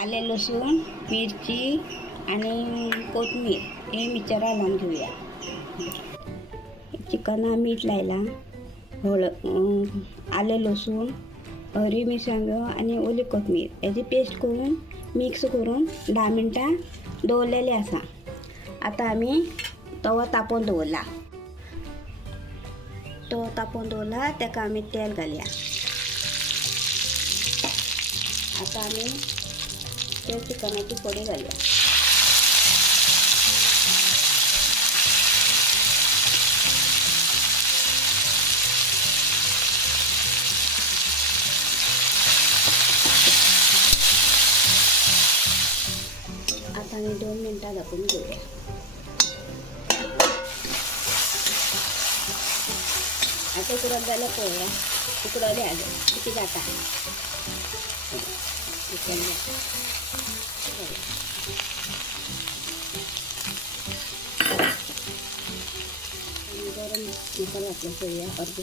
आले लसूण मिरची आणि कोथिंबीर हे मिक्सरला लावून घेऊया. चिकनला मीठ लायला आले लसूण हरी मिरसांग आणि ओली कोथिंबीर याची पेस्ट करून मिक्स करून 10 मिनटां दवरलेले आसा. आता आम्ही तवो तापोवन दवरला. तो तापोवन दवरला ताका आमी तेल घालया. आता आमी त्या चिकनाची फोडी घालया. आता आम्ही 2 मिनटां झाकून घेऊया. आता उकडत जाल्यार पळोवया. उकडले आले किती जाता. गरम मसाला घातला पळोवया अर्धे.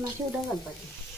मासे उदक घालपाचें.